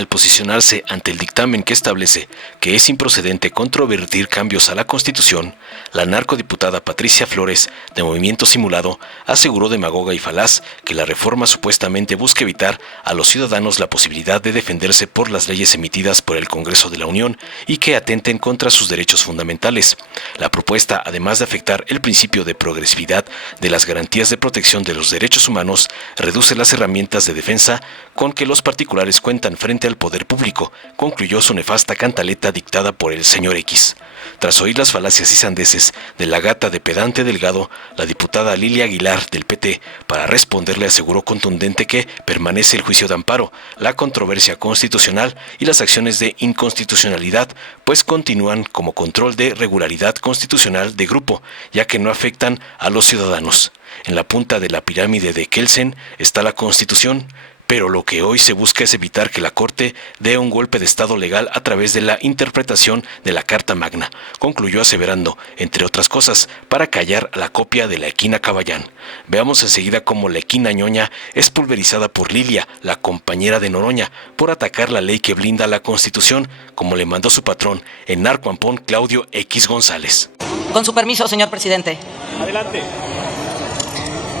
Al posicionarse ante el dictamen que establece que es improcedente controvertir cambios a la Constitución, la narcodiputada Patricia Flores, de Movimiento Simulado, aseguró demagoga y falaz que la reforma supuestamente busca evitar a los ciudadanos la posibilidad de defenderse por las leyes emitidas por el Congreso de la Unión y que atenten contra sus derechos fundamentales. La propuesta, además de afectar el principio de progresividad de las garantías de protección de los derechos humanos, reduce las herramientas de defensa con que los particulares cuentan frente al poder público, concluyó su nefasta cantaleta dictada por el señor X. Tras oír las falacias y sandeces de la gata de pedante Delgado, la diputada Lilia Aguilar del PT, para responderle aseguró contundente que permanece el juicio de amparo, la controversia constitucional y las acciones de inconstitucionalidad, pues continúan como control de regularidad constitucional de grupo, ya que no afectan a los ciudadanos. En la punta de la pirámide de Kelsen está la Constitución, pero lo que hoy se busca es evitar que la Corte dé un golpe de Estado legal a través de la interpretación de la Carta Magna, concluyó aseverando, entre otras cosas, para callar la copia de la Equina Caballán. Veamos enseguida cómo la Equina Ñoña es pulverizada por Lilia, la compañera de Noroña, por atacar la ley que blinda la Constitución, como le mandó su patrón, el narcoampón Claudio X González. Con su permiso, señor presidente. Adelante.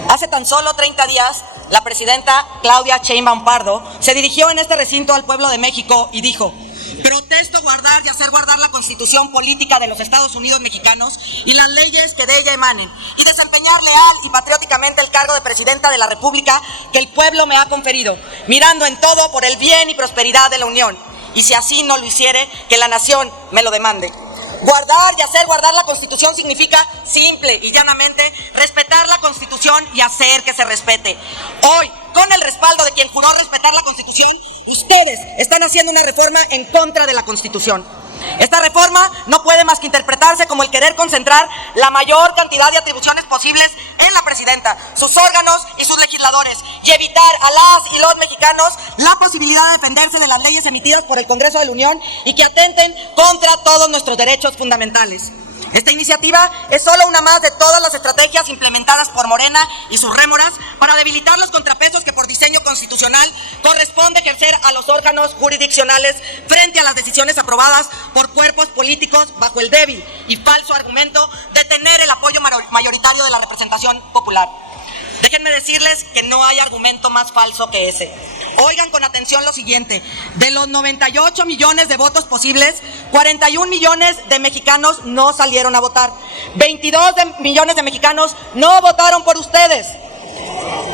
Hace tan solo 30 días, la presidenta Claudia Sheinbaum Pardo se dirigió en este recinto al pueblo de México y dijo: protesto guardar y hacer guardar la Constitución política de los Estados Unidos mexicanos y las leyes que de ella emanen, y desempeñar leal y patrióticamente el cargo de presidenta de la República que el pueblo me ha conferido, mirando en todo por el bien y prosperidad de la Unión, y si así no lo hiciere, que la nación me lo demande. Guardar y hacer guardar la Constitución significa, simple y llanamente, respetar la Constitución y hacer que se respete. Hoy, con el respaldo de quien juró respetar la Constitución, ustedes están haciendo una reforma en contra de la Constitución. Esta reforma no puede más que interpretarse como el querer concentrar la mayor cantidad de atribuciones posibles en la presidenta, sus órganos y sus legisladores, y evitar a las y los mexicanos la posibilidad de defenderse de las leyes emitidas por el Congreso de la Unión y que atenten contra todos nuestros derechos fundamentales. Esta iniciativa es solo una más de todas las estrategias implementadas por Morena y sus rémoras para debilitar los contrapesos que por diseño constitucional corresponde ejercer a los órganos jurisdiccionales frente a las decisiones aprobadas por cuerpos políticos bajo el débil y falso argumento de tener el apoyo mayoritario de la representación popular. Déjenme decirles que no hay argumento más falso que ese. Oigan con atención lo siguiente: de los 98 millones de votos posibles, 41 millones de mexicanos no salieron a votar. 22 millones de mexicanos no votaron por ustedes.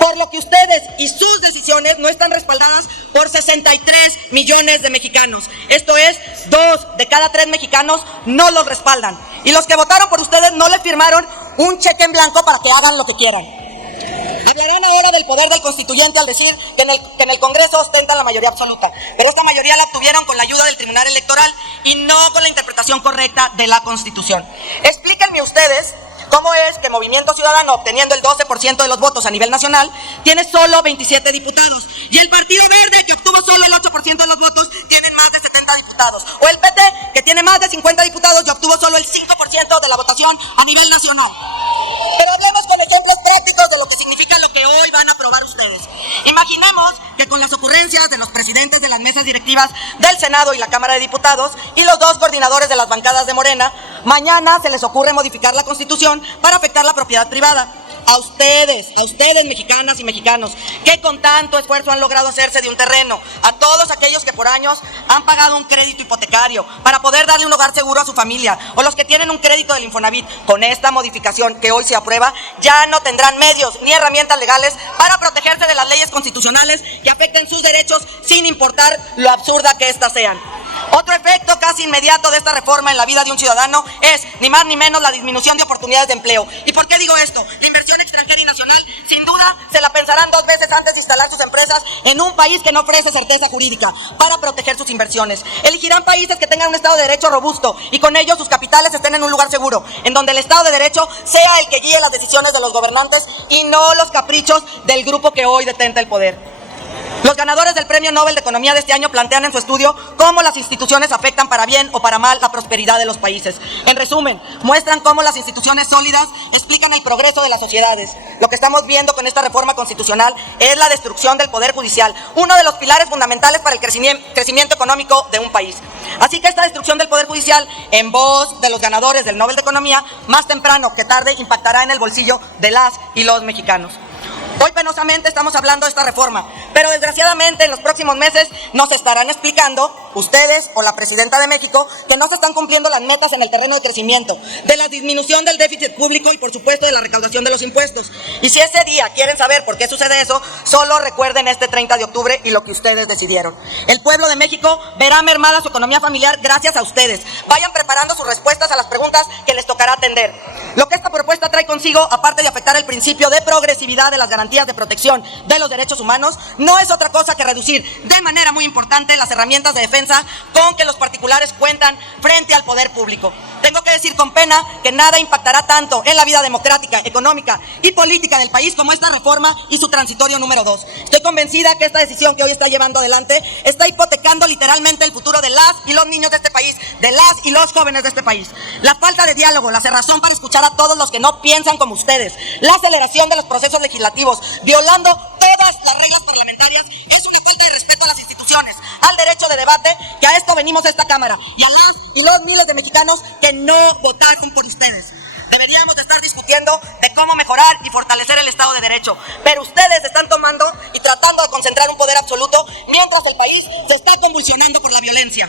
Por lo que ustedes y sus decisiones no están respaldadas por 63 millones de mexicanos. Esto es, 2 de cada 3 mexicanos no los respaldan. Y los que votaron por ustedes no les firmaron un cheque en blanco para que hagan lo que quieran. Hablarán ahora del poder del constituyente al decir que en el Congreso ostentan la mayoría absoluta, pero esta mayoría la obtuvieron con la ayuda del Tribunal Electoral y no con la interpretación correcta de la Constitución. Explíquenme ustedes cómo es que Movimiento Ciudadano, obteniendo el 12% de los votos a nivel nacional, tiene solo 27 diputados, y el Partido Verde, que obtuvo solo el 8% de los votos, tiene más de 70 diputados, o el PT, que tiene más de 50 diputados y obtuvo solo el 5% de la votación a nivel nacional. Pero hablemos con ejemplos prácticos de lo que significa lo que hoy van a aprobar ustedes. Imaginemos que con las ocurrencias de los presidentes de las mesas directivas del Senado y la Cámara de Diputados y los 2 coordinadores de las bancadas de Morena, mañana se les ocurre modificar la Constitución para afectar la propiedad privada. A ustedes mexicanas y mexicanos, que con tanto esfuerzo han logrado hacerse de un terreno, a todos aquellos que por años han pagado un crédito hipotecario para poder darle un hogar seguro a su familia, o los que tienen un crédito del Infonavit, con esta modificación que hoy se aprueba, ya no tendrán medios ni herramientas legales para protegerse de las leyes constitucionales que afecten sus derechos sin importar lo absurda que éstas sean. Otro efecto casi inmediato de esta reforma en la vida de un ciudadano es, ni más ni menos, la disminución de oportunidades de empleo. ¿Y por qué digo esto? La inversión extranjera y nacional, sin duda, se la pensarán 2 veces antes de instalar sus empresas en un país que no ofrece certeza jurídica para proteger sus inversiones. Elegirán países que tengan un Estado de Derecho robusto y con ello sus capitales estén en un lugar seguro, en donde el Estado de Derecho sea el que guíe las decisiones de los gobernantes y no los caprichos del grupo que hoy detenta el poder. Los ganadores del Premio Nobel de Economía de este año plantean en su estudio cómo las instituciones afectan para bien o para mal la prosperidad de los países. En resumen, muestran cómo las instituciones sólidas explican el progreso de las sociedades. Lo que estamos viendo con esta reforma constitucional es la destrucción del Poder Judicial, uno de los pilares fundamentales para el crecimiento económico de un país. Así que esta destrucción del Poder Judicial, en voz de los ganadores del Nobel de Economía, más temprano que tarde impactará en el bolsillo de las y los mexicanos. Hoy penosamente estamos hablando de esta reforma, pero desgraciadamente en los próximos meses nos estarán explicando, ustedes o la Presidenta de México, que no se están cumpliendo las metas en el terreno de crecimiento, de la disminución del déficit público y por supuesto de la recaudación de los impuestos. Y si ese día quieren saber por qué sucede eso, solo recuerden este 30 de octubre y lo que ustedes decidieron. El pueblo de México verá mermada su economía familiar gracias a ustedes. Vayan preparando sus respuestas a las preguntas que les tocará atender. Lo que esta propuesta trae consigo, aparte de afectar el principio de progresividad de las garantías de protección de los derechos humanos, no es otra cosa que reducir de manera muy importante las herramientas de defensa con que los particulares cuentan frente al poder público. Tengo que decir con pena que nada impactará tanto en la vida democrática, económica y política del país como esta reforma y su transitorio número 2. Estoy convencida que esta decisión que hoy está llevando adelante está hipotecando literalmente el futuro de las y los niños de este país, de las y los jóvenes de este país. La falta de diálogo, la cerrazón para escuchar a todos los que no piensan como ustedes, la aceleración de los procesos legislativos, violando todas las reglas parlamentarias, es una falta de respeto a las instituciones, al derecho de debate, que a esto venimos a esta Cámara, y a las y los miles de mexicanos que no votaron por ustedes. Deberíamos de estar discutiendo de cómo mejorar y fortalecer el Estado de Derecho, pero ustedes están tomando y tratando de concentrar un poder absoluto mientras el país se está convulsionando por la violencia.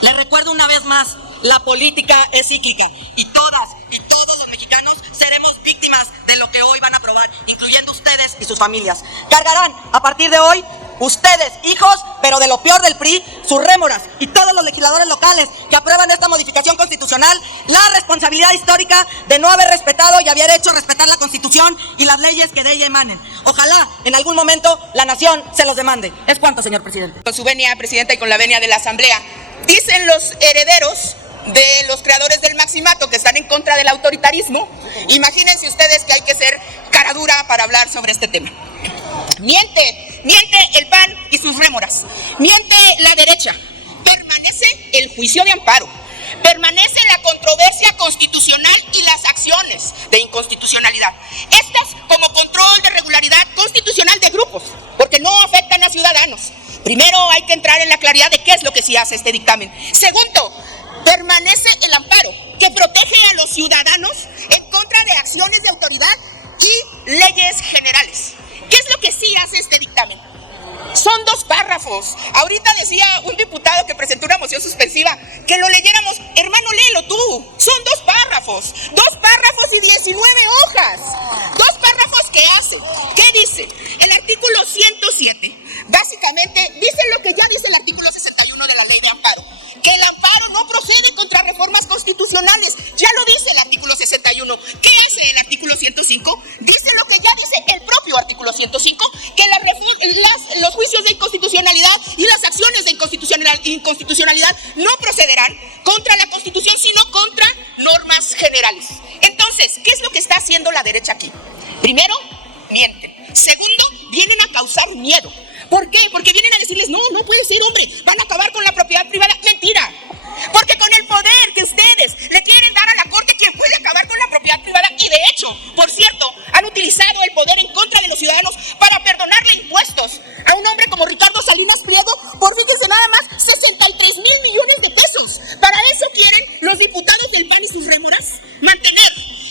Les recuerdo una vez más, la política es cíclica y todas y todos los mexicanos seremos víctimas de lo que hoy van a aprobar, incluyendo ustedes y sus familias. Cargarán a partir de hoy, ustedes, hijos, pero de lo peor del PRI, sus rémoras y todos los legisladores locales que aprueban esta modificación constitucional, la responsabilidad histórica de no haber respetado y haber hecho respetar la Constitución y las leyes que de ella emanen. Ojalá en algún momento la nación se los demande. ¿Es cuánto, señor presidente? Con su venia, Presidenta, y con la venia de la Asamblea, dicen los herederos de los creadores del maximato que están en contra del autoritarismo. Imagínense ustedes que hay que ser cara dura para hablar sobre este tema. Miente el PAN y sus rémoras, miente la derecha, permanece el juicio de amparo, permanece la controversia constitucional y las acciones de inconstitucionalidad. Estas como control de regularidad constitucional de grupos, porque no afectan a ciudadanos. Primero hay que entrar en la claridad de qué es lo que sí hace este dictamen. Segundo, permanece el amparo, que protege a los ciudadanos en contra de acciones de autoridad y leyes generales. ¿Qué es lo que sí hace este dictamen? Son 2 párrafos. Ahorita decía un diputado que presentó una moción suspensiva que lo leyéramos. Hermano, léelo tú. Son 2 párrafos. 2 párrafos y 19 hojas. 2 párrafos que hace. ¿Qué dice? El artículo 107 básicamente dice lo que ya dice el artículo 61 de la ley de amparo, que el amparo no procede contra reformas constitucionales. Ya lo dice el artículo 61. ¿Qué es el artículo 105? Dice lo que ya dice el propio artículo 105, que los juicios de inconstitucionalidad y las acciones de inconstitucionalidad no procederán contra la Constitución, sino contra normas generales. Entonces, ¿qué es lo que está haciendo la derecha aquí? Primero, mienten. Segundo, vienen a causar miedo. ¿Por qué? Porque vienen a decirles, no puede ser, hombre, van a acabar con la propiedad privada. Mentira. Porque con el poder que ustedes le quieren dar a la Corte, ¿quién puede acabar con la propiedad privada? Y de hecho, por cierto, han utilizado el poder en contra de los ciudadanos para perdonarle impuestos a un hombre como Ricardo Salinas Pliego por, fíjense nada más, 63,000 millones de pesos. Para eso quieren los diputados del PAN y sus rémoras mantener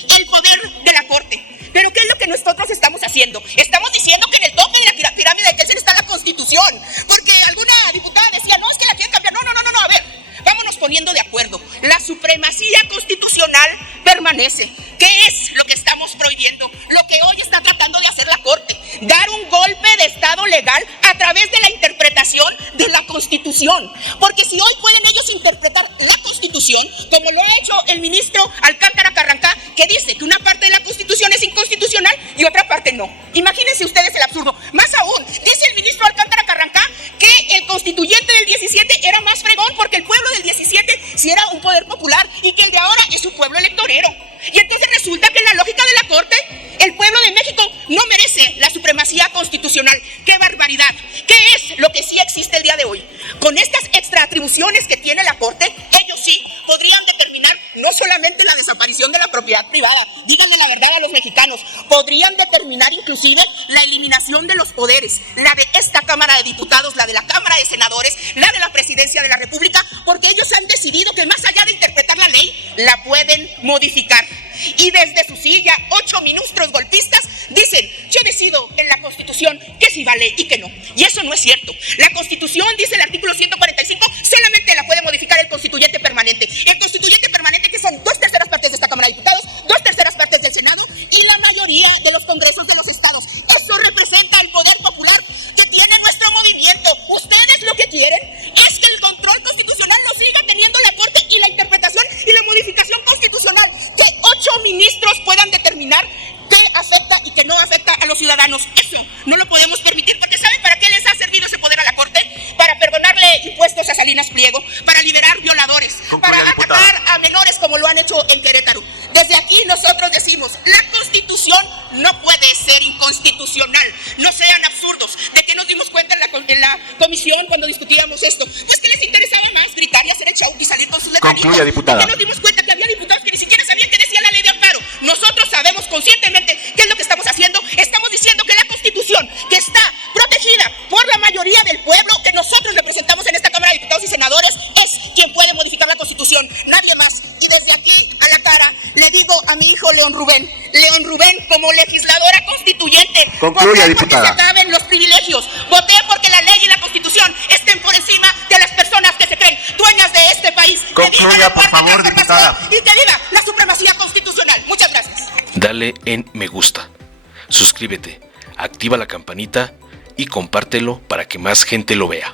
el poder de la Corte. Pero ¿qué es lo que nosotros estamos haciendo? Estamos diciendo que en el tope de la pirámide de Kelsen está la Constitución. Porque alguna diputada decía, no, es que la quieren cambiar. No, a ver, vámonos poniendo de acuerdo. La supremacía constitucional permanece. ¿Qué es lo que estamos prohibiendo? Lo que hoy está tratando de hacer la Corte. Dar un golpe de Estado legal a través de la interpretación de la Constitución. Porque si hoy pueden ellos interpretar la Constitución, como lo ha hecho el ministro Alcántara Carrancá, que dice que una parte de la Constitución es inconstitucional y otra parte no. Imagínense ustedes el absurdo. Más aún, dice el ministro Alcántara Carrancá que el constituyente del 17 era más fregón porque el pueblo del 17 sí era un poder popular y que el de ahora es un pueblo electorero. Y entonces resulta que en la lógica de la Corte, el pueblo de México no merece la supremacía constitucional. ¡Qué barbaridad! hoy, con estas extraatribuciones que tiene la Corte, ellos sí podrían determinar no solamente la desaparición de la propiedad privada, díganle la verdad a los mexicanos, podrían determinar inclusive la eliminación de los poderes, la de esta Cámara de Diputados, la de la Cámara de Senadores, la de la Presidencia de la República, porque ellos han decidido que más allá de interpretar la ley, la pueden modificar. Y desde su silla, 8 ministros golpistas dicen: yo decido en la Constitución que sí vale y que no. Y eso no es cierto. La Constitución, dice el artículo 145, solamente la puede modificar el constituyente permanente. El constituyente permanente, que son 2/3 partes de esta Cámara de Diputados, 2/3 partes del Senado y la mayoría de los congresos de los estados. Eso representa el poder popular que tiene nuestro movimiento. Ustedes lo que quieren es que el control constitucional lo siga teniendo la Corte, y la interpretación y la modificación constitucional, que 8 ministros puedan determinar qué afecta y qué no afecta a los ciudadanos. Eso no lo podemos permitir, porque ¿saben para qué les ha servido ese poder a la Corte? Para perdonarle impuestos a Salinas Pliego, para liberar violadores, para atacar a menores como lo han hecho en Querétaro. Desde aquí nosotros decimos: la Constitución no puede ser inconstitucional. No sean absurdos. ¿De qué nos dimos cuenta en la comisión cuando discutíamos esto? Pues que les interesaba más gritar y hacer el show y salir con sus letreritos. Concluya, diputada. ¿De qué nos dimos cuenta? Que había diputados que ni siquiera sabían qué decía la ley de amparo. Nosotros sabemos conscientemente qué es lo que estamos haciendo. Estamos diciendo que la Constitución, que está protegida por la mayoría del pueblo que nosotros representamos en esta Cámara de Diputados y Senadores, es quien puede modificar la Constitución, nadie más. Y desde aquí a la cara le digo a mi hijo León Rubén, como legisladora constituyente, concluya, diputada, porque se acaben los privilegios, voté porque la ley y la Constitución estén por encima de las personas que se creen dueñas de este país. Concluya, por favor, diputada. Y que viva la supremacía constitucional. Muchas gracias. Dale en me gusta, suscríbete, activa la campanita y compártelo para que más gente lo vea.